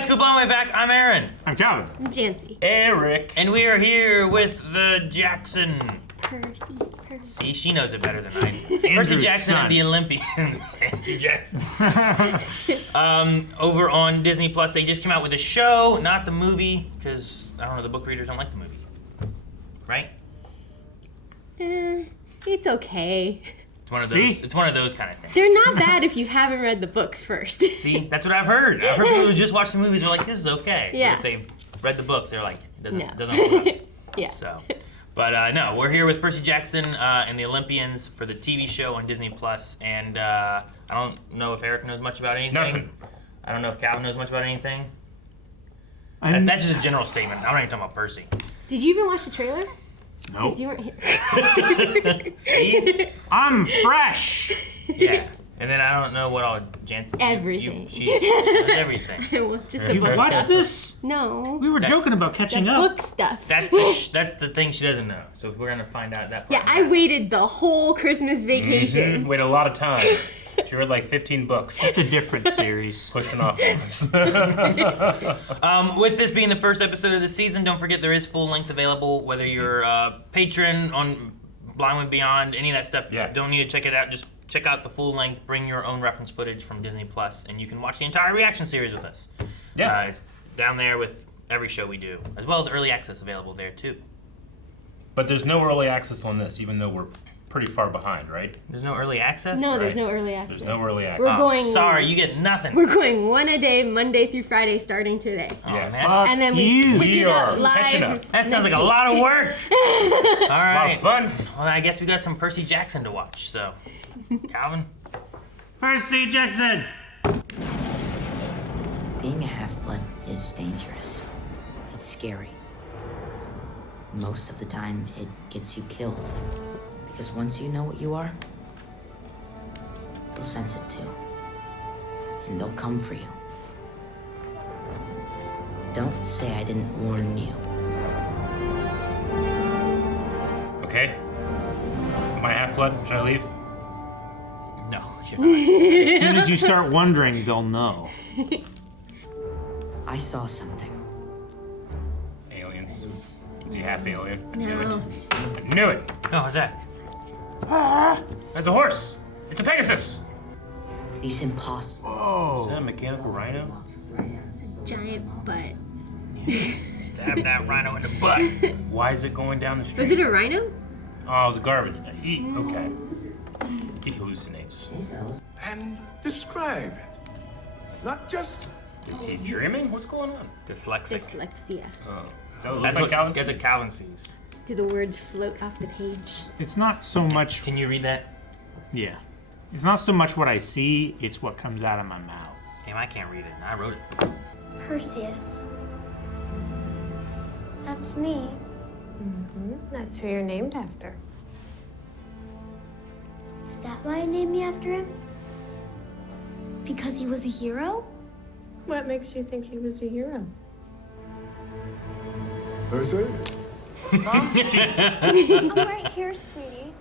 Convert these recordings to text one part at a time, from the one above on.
guys, good blowing back. I'm Aaron. I'm Calvin. I'm Janci. Eric. And we are here with the Jackson. Percy. See, she knows it better than I do. Percy Jackson and the Olympians. Andrew Jackson. Over on Disney Plus, they just came out with a show, not the movie, because, I don't know, the book readers don't like the movie. Right? It's okay. It's one of those. It's one of those kind of things. They're not bad if you haven't read the books first. See, that's what I've heard. I've heard people who just watch the movies are like, this is okay. Yeah. But if they've read the books, they're like, it doesn't hold up. Yeah. So, but no, we're here with Percy Jackson and the Olympians for the TV show on Disney Plus, and I don't know if Eric knows much about anything. Nothing. I don't know if Calvin knows much about anything. That's just a general statement. I'm not even talking about Percy. Did you even watch the trailer? Nope. Because you weren't here. See? I'm fresh. Yeah. And then I don't know what all Janci. Everything. She knows everything. Well, just the You've book watched stuff. this? No. We were joking about catching the up. book stuff. That's the thing she doesn't know. So we're gonna find out that part. Yeah, I waited the whole Christmas vacation. Wait a lot of time. She read like 15 books. It's a different series. Pushing off on us. With this being the first episode of the season, don't forget there is full length available. Whether you're a patron on Blind Went Beyond, any of that stuff, Yeah. don't need to check it out. Just check out the full length. Bring your own reference footage from Disney Plus, and you can watch the entire reaction series with us. Yeah. It's down there with every show we do, as well as early access available there too. But there's no early access on this, even though we're pretty far behind, right? There's no early access. No, there's no early access. There's no early access. We're going. Sorry, you get nothing. We're going one a day, Monday through Friday, starting today. Oh, Yes. man. Fuck And then we you. pick We it up are catching live. up. That sounds like next a lot of week. work. All A lot right. of fun. Well, I guess we got some Percy Jackson to watch. So, Calvin. Percy Jackson. Being a half-blood is dangerous. It's scary. Most of the time, it gets you killed. Because once you know what you are, they'll sense it too. And they'll come for you. Don't say I didn't warn you. Okay. Am I half-blood? Should I leave? No, you're not. As soon as you start wondering, they'll know. I saw something. Aliens. Is he half alien? I knew No. it. I knew it. Oh, what's that? That's a horse. It's a Pegasus. These impossible. Is that a mechanical rhino? Giant butt. Stab that rhino in the butt. Why is it going down the street? Was it a rhino? Oh, it was a garbage. Okay. He hallucinates. And describe it. Not just Is he dreaming? What's going on? Dyslexic. Dyslexia. Oh. Is that what it looks That's like, what Calvin? That's what Calvin sees. Do the words float off the page? It's not so much. Can you read that? Yeah. It's not so much what I see, it's what comes out of my mouth. Damn, I can't read it. I wrote it. Perseus. That's me. That's who you're named after. Is that why I named me after him? Because he was a hero? What makes you think he was a hero? Percy. I'm right here, sweetie.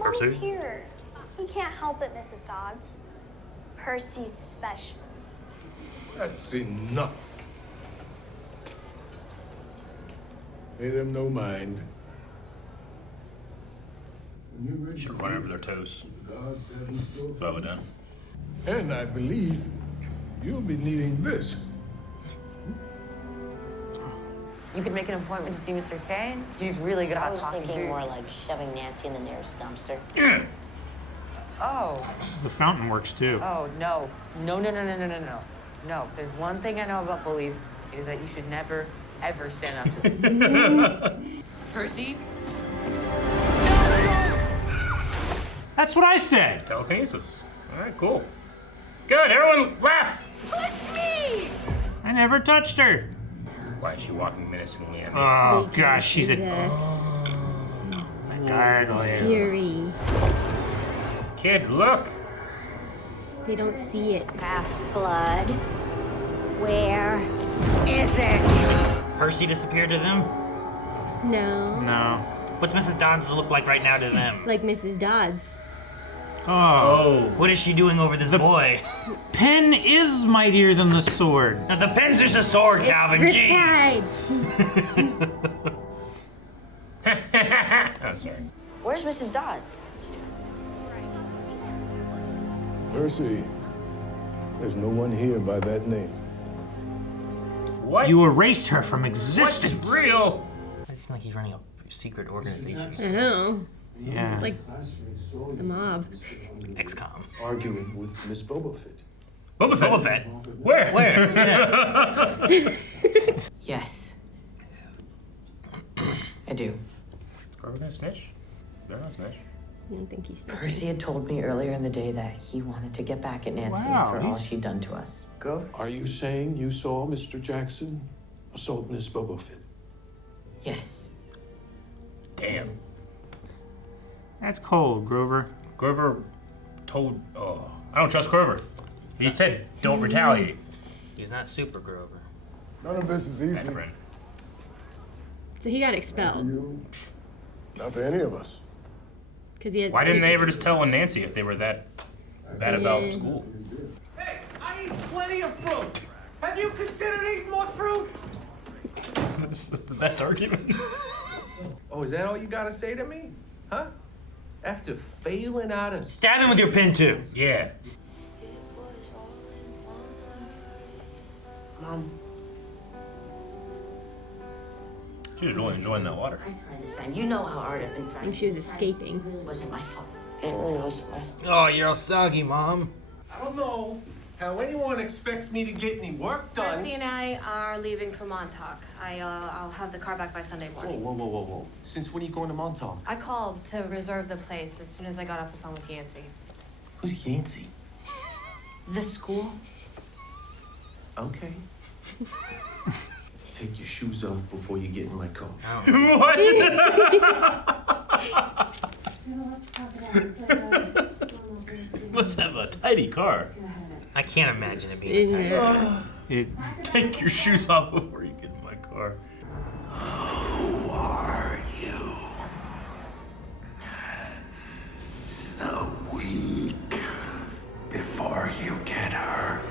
Mommy's Percy? here. You can't help it, Mrs. Dodds. Percy's special. That's enough. Pay them no mind. Should run over their toes. That's what I would have done. And I believe you'll be needing this. You could make an appointment to see Mr. Kane. He's really good I about was talking thinking to you. more like shoving Nancy in the nearest dumpster. Oh, The fountain works too. oh, no. No, no, no, no, no, no, no. No, there's one thing I know about bullies, is that you should never, ever stand up to them. Percy? That's what I said. Telekinesis. All right, cool. Good, everyone laugh. I never touched her. Why is she walking menacingly at me? Oh gosh, she's a gargoyle. Fury. Kid, look. They don't see it. Half-blood. Where is it? Percy disappeared to them? No. No. What's Mrs. Dodds look like right now to them? Like Mrs. Dodds. Oh. What is she doing over this boy? Pen is mightier than the sword. Now, the pen's just a sword, Calvin. Jeez. Riptide. Oh, sorry. Where's Mrs. Dodds? Percy, there's no one here by that name. What? You erased her from existence. What's real? It seems like he's running a secret organization. I know. Yeah. It's like the mob. XCOM. Arguing with Miss Boba Fett. Boba Fett. Boba Fett. Where? Where? Yeah. Yes. I do. Is Grover gonna snitch? They're not snitch. I don't think he's snitching. Percy had told me earlier in the day that he wanted to get back at Nancy Wow, for all he's- she'd done to us. Go. Are you saying you saw Mr. Jackson assault Miss Boba Fett? Yes. Damn. That's cold, Grover. Grover told. Oh, I don't trust Grover. He said, "Don't retaliate." He's not Super Grover. None of this is easy. Bad friend. So he got expelled You, not for any of us. because he had. Why didn't they ever secrets. just tell Nancy if they were that bad about school? Hey, I eat plenty of fruit. Have you considered eating more fruit? That's the best argument. Oh, is that all you gotta say to me? Huh? After failing out of... Stab him with your pin, too. Yeah. Mom, She was really enjoying that water. I tried this time. You know how hard I've been I trying. think she was escaping. It really wasn't my fault. It really wasn't my fault. Oh, you're all soggy, Mom. I don't know how anyone expects me to get any work done. Percy and I are leaving for Montauk. I'll have the car back by Sunday Whoa, morning. whoa, whoa, whoa, whoa. Since when are you going to Montauk? I called to reserve the place as soon as I got off the phone with Yancy. Who's Yancy? The school? Okay. Take your shoes off before you get in my car. What? Must have a tidy car. I can't imagine it being In a there. It, Take your shoes off before you get in my car. Who are you? So weak before you get hurt.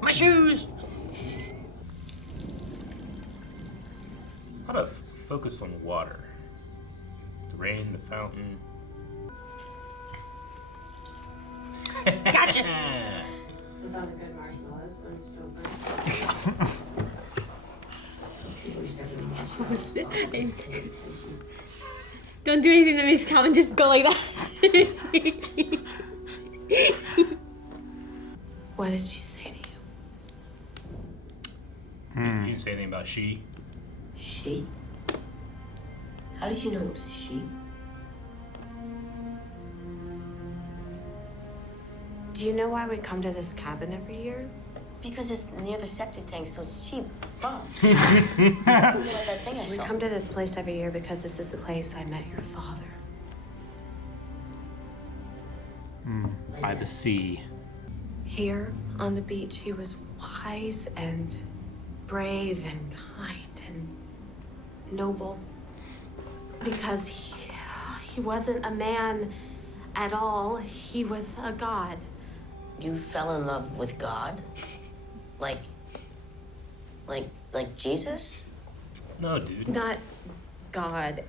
My shoes! How to focus on water? The rain, the fountain. Gotcha! Don't do anything that makes Calvin just go like that. What did she say to you? You didn't say anything about she. She? How did you know it was a she? Do you know why we come to this cabin every year? Because it's near the septic tank, so it's cheap. Mom. Like that thing I We saw. come to this place every year because this is the place I met your father. by the sea. Here on the beach, he was wise and brave and kind and noble. Because he wasn't a man at all, he was a god. You fell in love with God? Like Jesus? No, dude. Not God,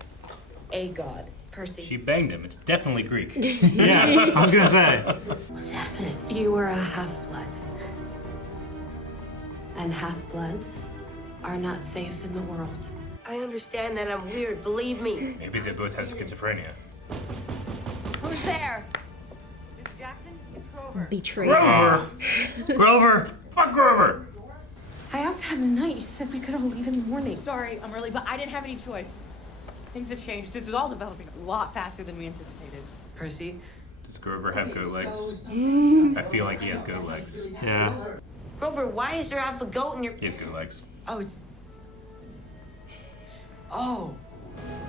a god, Percy. She banged him. It's definitely Greek. Yeah, I was gonna say. What's happening? You were a half-blood. And half-bloods are not safe in the world. I understand that I'm weird, believe me. Maybe they both had schizophrenia. Who's there? Mr. Jackson? It's Grover. Betrayed. Grover! Grover! Fuck Grover! I asked how the night. You said we could all leave in the morning. Sorry, I'm early, but I didn't have any choice. Things have changed. This is all developing a lot faster than we anticipated. Percy, Does Grover have goat legs? I feel like he has goat legs. Yeah. Grover, why is there half a goat in your... He has goat legs. oh, it's... Oh,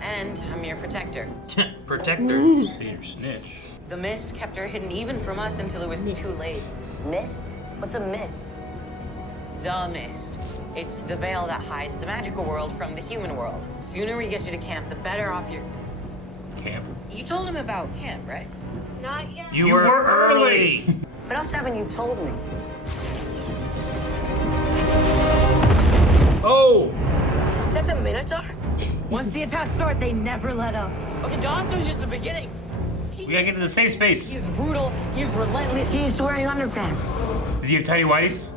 and I'm your protector. Protector. See your snitch. The mist kept her hidden even from us until it was too late. Mist? What's a mist? The mist. It's the veil that hides the magical world from the human world. The sooner we get you to camp, the better off you're... Camp? You told him about camp, right? Not yet. You were early. What else haven't you told me? Oh! Is that the Minotaur? Once the attacks start, they never let up. Okay, John's was just the beginning. We gotta get to the safe space. He's brutal, he's relentless. He's wearing underpants. Does he have tidy whities?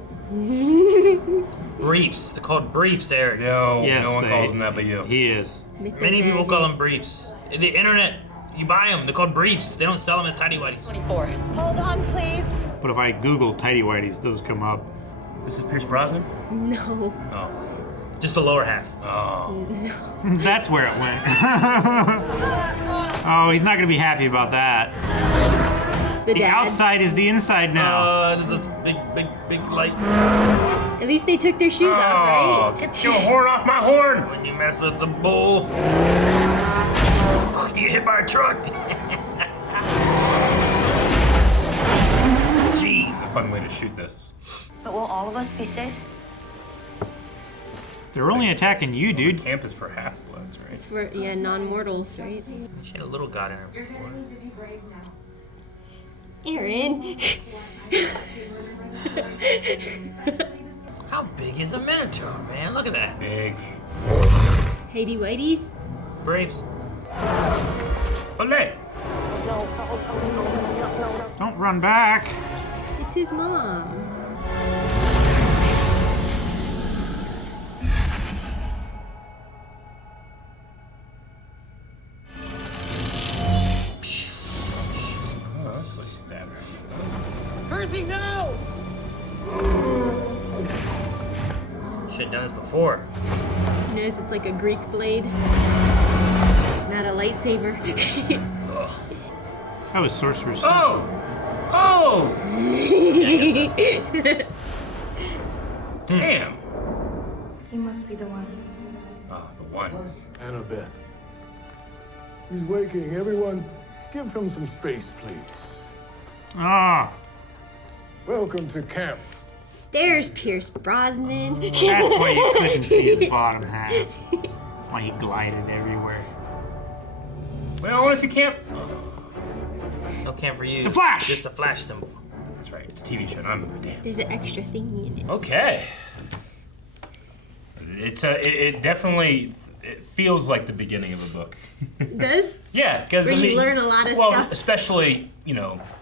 Briefs. They're called briefs, Eric. No, Yes, no one they- calls him that but you. He is. Many people call them briefs. The internet, you buy them. They're called briefs. They don't sell them as tidy whities. 24. Hold on, please. But if I Google tidy whities, those come up. This is Pierce Brosnan? No. Oh. Just the lower half. Oh. That's where it went. Oh, he's not gonna be happy about that. The The dad. outside is the inside now. The big light. At least they took their shoes off, Oh, right? get your horn off my horn! When you mess with the bull, you get hit by a truck. Jeez. A fun way to shoot this. But will all of us be safe? They're only attacking you, dude. Camp is for half-bloods, right? It's for, yeah, non-mortals, right? She had a little god in her before. Aaron. How big is a minotaur, man? Look at that. Big. Heidi Whitey's. Braves. Olé! Don't run back. It's his mom. Oh, that's what he stabbed her. Percy, no! Should have done this before. You notice it's like a Greek blade, not a lightsaber. That was Sorcerer's. Oh! Oh! Damn! He must be the one. Oh, the one. Annabeth. He's waking. Everyone, give him some space, please. Ah, Welcome to camp. There's Pierce Brosnan. that's why you couldn't see his bottom half. Why he glided everywhere. Well, I want to see camp. No camp for you. The Flash! Just a flash symbol. That's right, it's a TV show, not a movie. Damn. There's an extra thingy in it. Okay. It definitely it feels like the beginning of a book. Does? Yeah, because Where I you mean, learn a lot of well, stuff. especially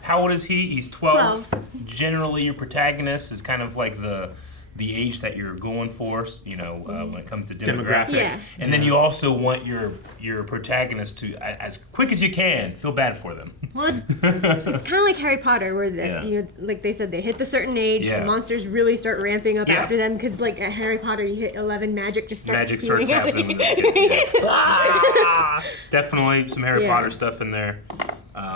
how old is he? He's 12. 12. Generally, your protagonist is kind of like the age that you're going for. When it comes to demographic. Yeah. And then you also want your protagonist to, as quick as you can, feel bad for them. Well, it's kind of like Harry Potter, where Yeah. like they said, they hit the certain age, Yeah. the monsters really start ramping up Yeah. after them. Because like at Harry Potter, you hit 11, magic just starts. Magic spewing starts out. happening. With the kids, yeah. Definitely some Harry Yeah. Potter stuff in there.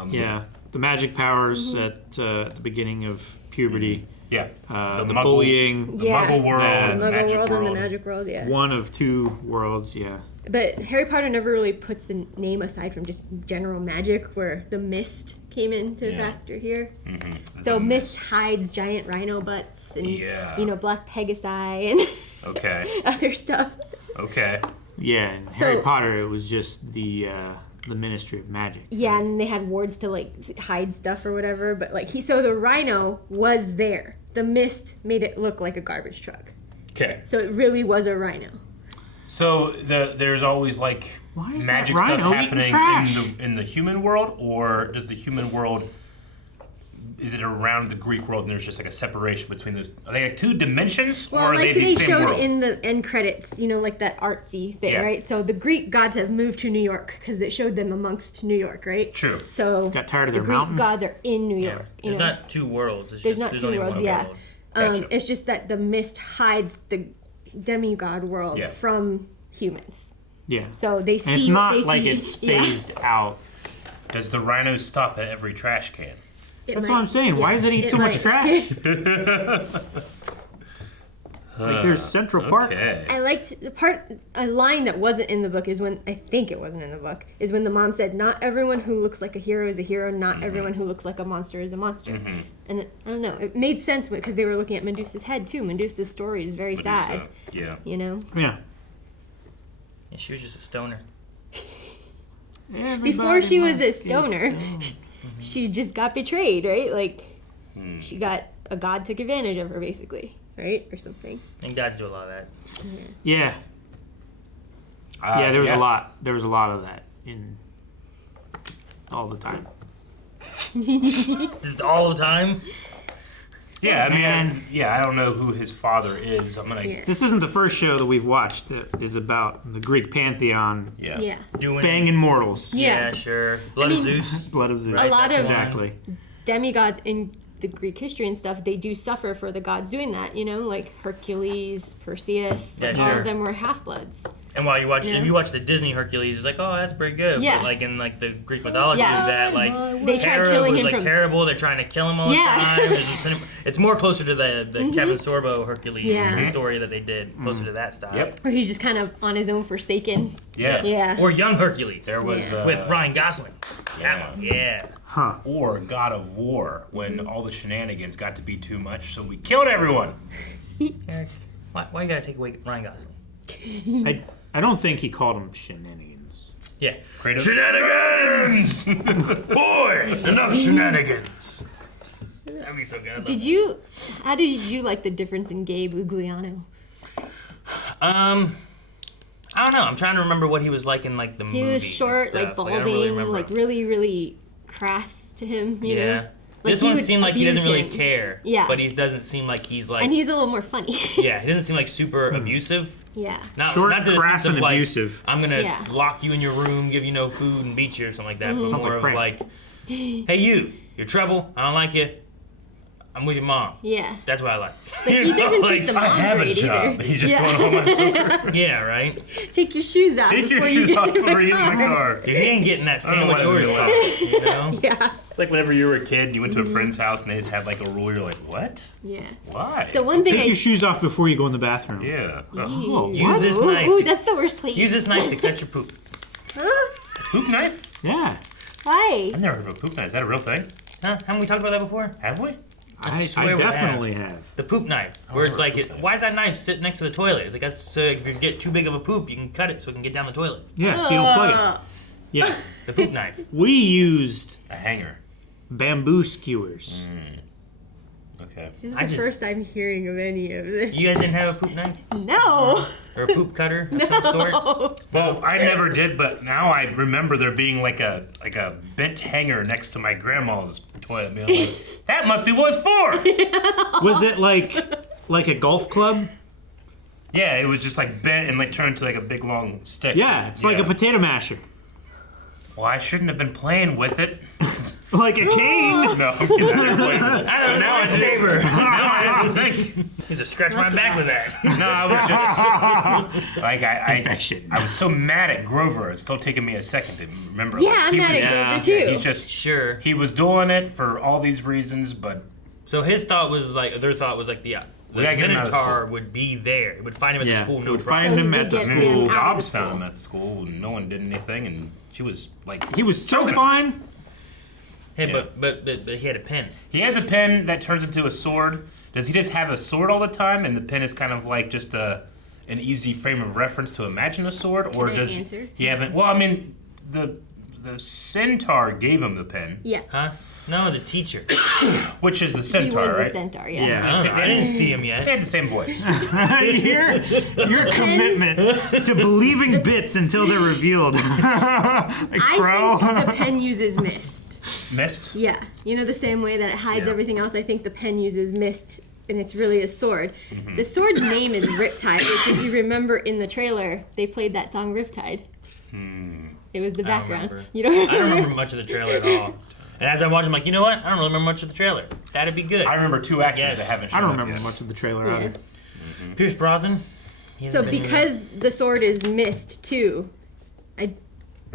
Yeah, the magic powers at the beginning of puberty. Yeah. The bullying. The Yeah. Muggle world. Yeah. The the Muggle magic world world. and the magic world, yeah. One of two worlds, yeah. But Harry Potter never really puts a name aside from just general magic, where the mist came into Yeah. factor here. Mm-hmm. So mist hides giant rhino butts and Yeah. black pegasi and Okay. other stuff. Okay. Yeah, in So- Harry Potter, it was just the Ministry of Magic. Yeah, and they had wards to like hide stuff or whatever. But like so the rhino was there. The mist made it look like a garbage truck. Okay. So it really was a rhino. So there's always like Why is magic that stuff rhino eating happening trash? in the human world, or does the human world, is it around the Greek world and there's just like a separation between those? Are they like two dimensions, or Well, are like they they the same showed world? in the end credits, like that artsy thing, Yeah. right? So the Greek gods have moved to New York because it showed them amongst New York, right? True. So Got tired of the their Greek mountain? gods are in New York. There's not two worlds. There's not two only worlds, one yeah. world. Gotcha. It's just that the mist hides the demigod world Yeah. from humans. Yeah. So they see And it's what not they like see. it's Yeah. phased out. Does the rhino stop at every trash can? It That's might- what I'm saying. Why yeah, does it eat it so much might. trash? Like there's Central Park. Okay. I liked a line that wasn't in the book is when, I think it wasn't in the book, is when the mom said, not everyone who looks like a hero is a hero, not everyone who looks like a monster is a monster. And I don't know, it made sense because they were looking at Medusa's head too. Medusa's story is very sad. Yeah. You know? Yeah. Yeah, she was just a stoner. Before she was a stoner, she just got betrayed, right? Like, she got, a god took advantage of her, basically, right? Or something. And gods do a lot of that. Yeah. There was a lot. There was a lot of that in all the time. Just all the time? Yeah, I mean, I don't know who his father is. I'm gonna. Yeah. This isn't the first show that we've watched that is about the Greek pantheon Yeah. banging mortals. Yeah, sure. Blood of Zeus. Blood of Zeus. A lot of exactly. demigods in the Greek history and stuff, they do suffer for the gods doing that, you know, like Hercules, Perseus, like all of them were half-bloods. And while you watch, if you watch the Disney Hercules, it's like, oh, that's pretty good. Yeah. But like in like the Greek mythology, that like they tried Hera killing was him like from terrible. They're trying to kill him all the time. It's more closer to the Kevin Sorbo Hercules story that they did, closer to that style. Yep. Where he's just kind of on his own, forsaken. Yeah. Or young Hercules. There was with Ryan Gosling. That one. Yeah. Huh. Or God of War, when all the shenanigans got to be too much, so we killed everyone. Eric, why you gotta take away Ryan Gosling? I don't think he called them shenanigans. Yeah. Kratos. Shenanigans! Boy, enough shenanigans. That'd be so good. How did you like the difference in Gabe Ugliano? I don't know. I'm trying to remember what he was like in like the movie. He was short, like balding, like really, really crass to him, you know? Like this one seemed like he doesn't really care. Yeah. But he doesn't seem like he's like... And he's a little more funny. Yeah, he doesn't seem like super abusive. Yeah. Not Short, to the crass, sense of and like, abusive. I'm going to lock you in your room, give you no food, and beat you or something like that. But Sounds more like of Frank. like, hey you're trouble, I don't like you, I'm with your mom. Yeah. That's what I like. But he doesn't treat the mom I have a great job. either. He's just going home on poker. Yeah, right? Take your shoes off Take your before you shoes get off in before you the get in the car. car. He ain't getting that I don't know sandwich what or it his was. car, you know? Yeah. It's like whenever you were a kid and you went to a friend's house and they just had like a rule, you're like, what? Yeah. Why? The one thing Take your shoes off before you go in the bathroom. Yeah. Oh, Use this knife. Ooh, that's the worst place. Use this knife to cut your poop. Huh? Poop knife? Yeah. Why? I've never heard of a poop knife. Is that a real thing? Huh? Haven't we talked about that before? Have we? I swear we definitely have. The poop knife, where it's like, why does that knife sit next to the toilet? It's like, that's so if you get too big of a poop, you can cut it so it can get down the toilet. Yeah, so you don't plug it. Yeah. The poop knife. We used A hanger. bamboo skewers. Okay. This is I the just- first I'm hearing of any of this. You guys didn't have a poop knife? No. Or a poop cutter of some sort? Well, I never did, but now I remember there being like a bent hanger next to my grandma's toilet. Being like, that must be what it's for. Was it like a golf club? Yeah, it was just like bent and like turned into like a big long stick. Yeah, it's like a potato masher. Well, I shouldn't have been playing with it. Like a cane? No, I'm kidding. I didn't play with it. I don't know. Now I Saber. Now I have to think. He's a scratch my back with that. No, I was just like Infection. I was so mad at Grover. It's still taking me a second to remember. Yeah, like, I'm he mad was- at Grover too. He's just Sure. he was doing it for all these reasons, but So his thought was like, their thought was like, the We gotta get him out of Minotaur school. would be there. It would find him at the school, it no would problem. find him So at the he school. could get him out. Dobbs of the found school. him at the school, and no one did anything, and she was like, He was so choking him. fine. Hey, Yeah. but he had a pen. He has a pen that turns into a sword. Does he just have a sword all the time, and the pen is kind of like just an easy frame of reference to imagine a sword, or Can I does answer? he haven't? Well, I mean, the centaur gave him the pen, Yeah. Huh? No, the teacher. which is the He centaur, was right? the centaur, yeah. Yeah. I didn't see him yet. They had the same voice. Your commitment to believing bits until they're revealed. Like Crow. I think the pen uses mist. Mist. Yeah. You know, the same way that it hides Yeah. everything else, I think the pen uses mist, and it's really a sword. Mm-hmm. The sword's name is Riptide, which if you remember in the trailer, they played that song Riptide. It was the I don't background. remember. You don't I remember? don't remember much of the trailer at all. And as I watch, I'm like, you know what? I don't really remember much of the trailer. That'd be good. I remember two actors Yes. that haven't shown I don't up remember yet. much of the trailer Yeah. either. Pierce Brosnan. He So hasn't been in because the sword is mist too, I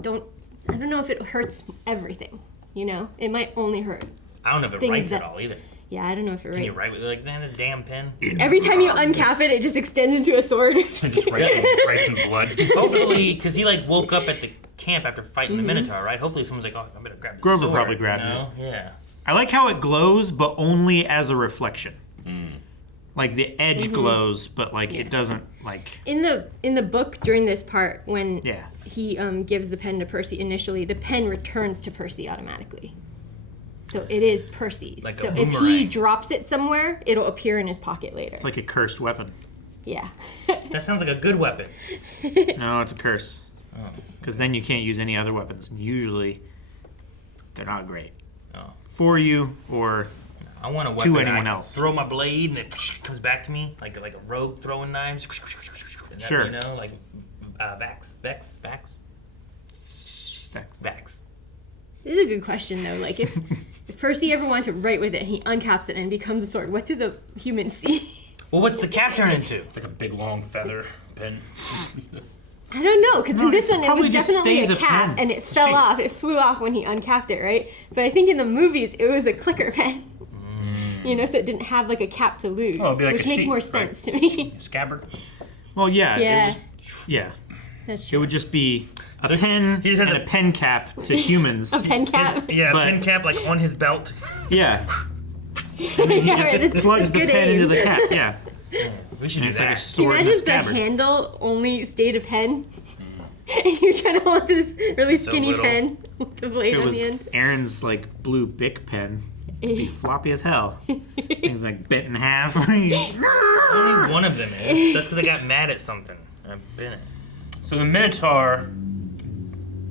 don't know if it hurts everything. You know, it might only hurt. I don't know if it things writes that- at all either. Yeah, I don't know if it Can you writes. write with like the damn pen? Every time you uncap it, it just extends into a sword. It just writes in blood. Hopefully, because he like woke up at the camp after fighting the Minotaur, right? Hopefully, someone's like, "Oh, I better grab the Grover sword." probably grabbed it. Yeah. I like how it glows, but only as a reflection. Like the edge glows, but like it doesn't like. In the book, during this part, when Yeah. he gives the pen to Percy initially, the pen returns to Percy automatically. So it is Percy's. Like a so if he boomerang. drops it somewhere, it'll appear in his pocket later. It's like a cursed weapon. Yeah. That sounds like a good weapon. No, it's a curse. Because then you can't use any other weapons. And usually, they're not great Oh. for you or I want a weapon. to that anyone I else. Throw my blade and it comes back to me like a rogue throwing knives. And that, Sure. You know, like Vax. Sex. Vax. This is a good question though. Like if Percy ever wanted to write with it and he uncaps it and it becomes a sword, what do the humans see? Well, what's the cap turn into? It's like a big long feather pen. I don't know, because in this one it probably was just definitely stays a a cap pen. and it fell off. It flew off when he uncapped it, right? But I think in the movies it was a clicker pen. You know, so it didn't have like a cap to lose, Oh, it'd be like which a makes sheath, more right? sense to me. Scabbard. Well, yeah. Yeah. Yeah. That's It true. would just be a pen he just has and a pen cap to humans. A pen cap. Yeah, But- pin cap like on his belt. Yeah. And then he Yeah, just right, that's- plugs that's the good pen aim. into the cap. Yeah. We should And do it's like a that. sword Can and you a imagine the scabbard. handle only stayed a pen? And you're trying to hold this really So skinny little. pen with the blade If it on the was end. Aaron's like blue Bic pen, it'd be floppy as hell. Things like bent in half. Only one of them is. That's because I got mad at something. I've been it. So the Minotaur,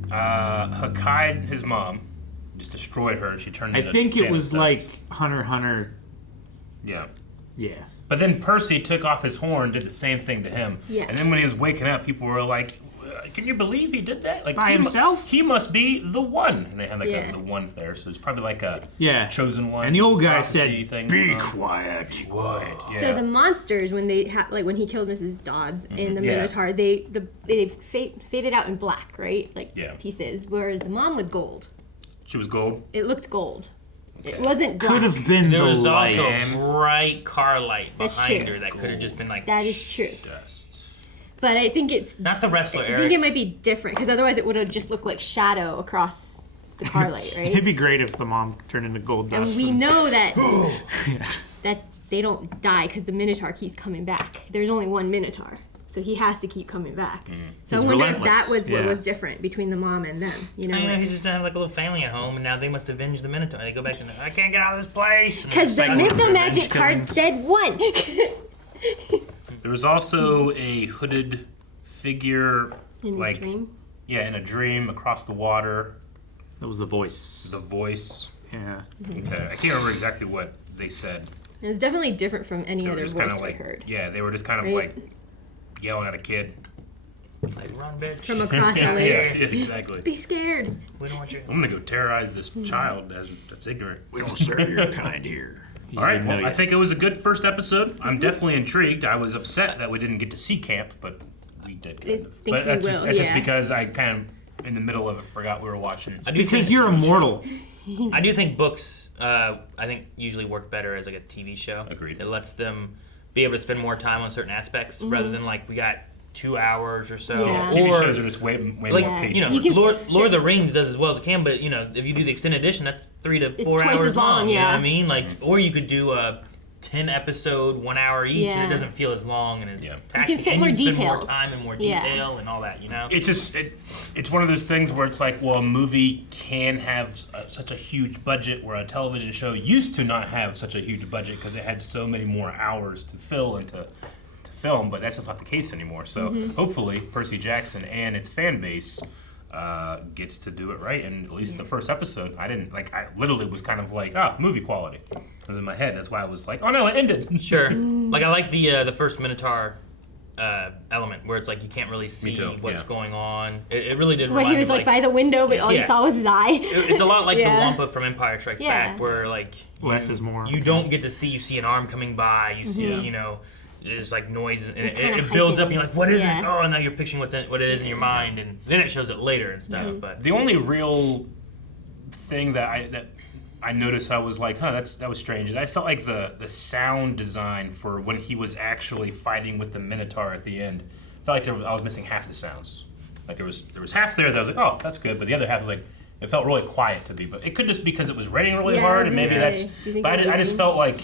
Hakkai'd his mom, just destroyed her, and she turned I into think it Janet's was dust. like Hunter. Yeah. Yeah. But then Percy took off his horn, did the same thing to him. Yeah. And then when he was waking up, people were like, "Can you believe he did that? Like By himself? He must be the one." And they had like Yeah. the one there, so it's probably like a Yeah. chosen one. And the old guy prophecy said, thing "Be going on. quiet." Be quiet. Yeah. So the monsters, when they like when he killed Mrs. Dodds in the Yeah. Minotaur, they faded out in black, right? Like Yeah. pieces. Whereas the mom was gold. She was gold. It looked gold. It wasn't black. Could have been There the was light. also a bright car light That's behind true. her that could have just been like That is true. Dust. But I think it's. not the wrestler, I Eric. think it might be different because otherwise it would have just looked like shadow across the car light, It'd right? be great if the mom turned into gold And dust. we know that that they don't die because the Minotaur keeps coming back. There's only one Minotaur, so he has to keep coming back. So He's I wonder if relentless. that was what Yeah. was different between the mom and them. You know, I know he just had like a little family at home, and now they must avenge the Minotaur. They go back and I can't get out of this place. And because the it's like, Mythomagic card killings. said one. There was also a hooded figure, In like a dream. yeah, in a dream across the water. That was the voice. The voice. Yeah. Okay, I can't remember exactly what they said. It was definitely different from any They were other just voice kind of we like, heard. yeah, they were just kind of Right. like yelling at a kid. like, run, bitch. From across Yeah, LA. yeah, exactly. Be scared. We don't want you. I'm gonna go terrorize this child that's ignorant. We don't serve your kind here. All right, well, I think it was a good first episode. I'm definitely intrigued. I was upset that we didn't get to see camp, but we did kind of. think But we that's, will, that's just yeah. because I kind of, in the middle of it, forgot we were watching. I do Because think- you're immortal. I do think books, I think, usually work better as like a TV show. Agreed. It lets them be able to spend more time on certain aspects rather than like we got 2 hours or so. Yeah. TV Or shows are just way like more patient. you know, You can Lord of the Rings does as well as it can, but you know, if you do the extended edition, that's 3 to 4 twice hours as long, You know what yeah. I mean? Like, or you could do a 10 episode, 1 hour each, and Yeah. it doesn't feel as long and it's Yeah. taxing. You can fit and more you can spend more details. time and more Yeah. detail and all that. You know. It's one of those things where it's like, well, a movie can have such a huge budget, where a television show used to not have such a huge budget because it had so many more hours to fill and to film, but that's just not the case anymore. So hopefully Percy Jackson and its fan base gets to do it right. And at least in the first episode, I literally was kind of like, movie quality. It was in my head. That's why I was like, oh no, it ended. Sure. Like I like the first Minotaur element where it's like you can't really see too, what's yeah. going on. It really did Where remind he me was like by the window, but all you Yeah. saw was his eye. It's a lot like Yeah. the Wampa from Empire Strikes Yeah. Back, where like Less is more. you don't get to see. You see an arm coming by. You see, Mm-hmm. you know, there's like noise, and it kinda builds up. And you're like, what is heightens, it? yeah. Oh, and now you're picturing what it is in your mind, and then it shows it later and stuff. Mm-hmm. But The only real thing that I noticed, I was like, that was strange. And I just felt like the sound design for when he was actually fighting with the Minotaur at the end, felt like I was missing half the sounds. Like there was half there that I was like, oh, that's good, but the other half was like, it felt really quiet to me. But it could just be because it was raining really hard, and maybe that's. But I just felt like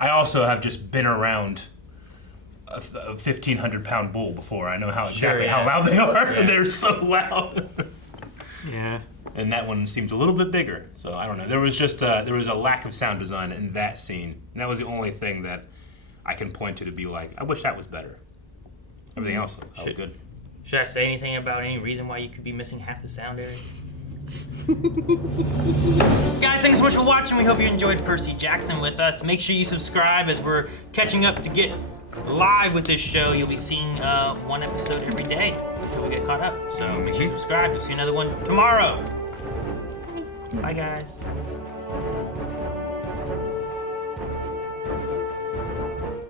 I also have just been around a 1,500-pound bull before. I know how loud they are, and they're so loud. Yeah. And that one seems a little bit bigger. So I don't know. There was just there was a lack of sound design in that scene, and that was the only thing that I can point to be like, I wish that was better. Everything else was good. Should I say anything about any reason why you could be missing half the sound area? Guys, thanks so much for watching. We hope you enjoyed Percy Jackson with us. Make sure you subscribe as we're catching up to get live with this show. You'll be seeing one episode every day until we get caught up. So make sure you subscribe. You'll see another one tomorrow. Bye, guys.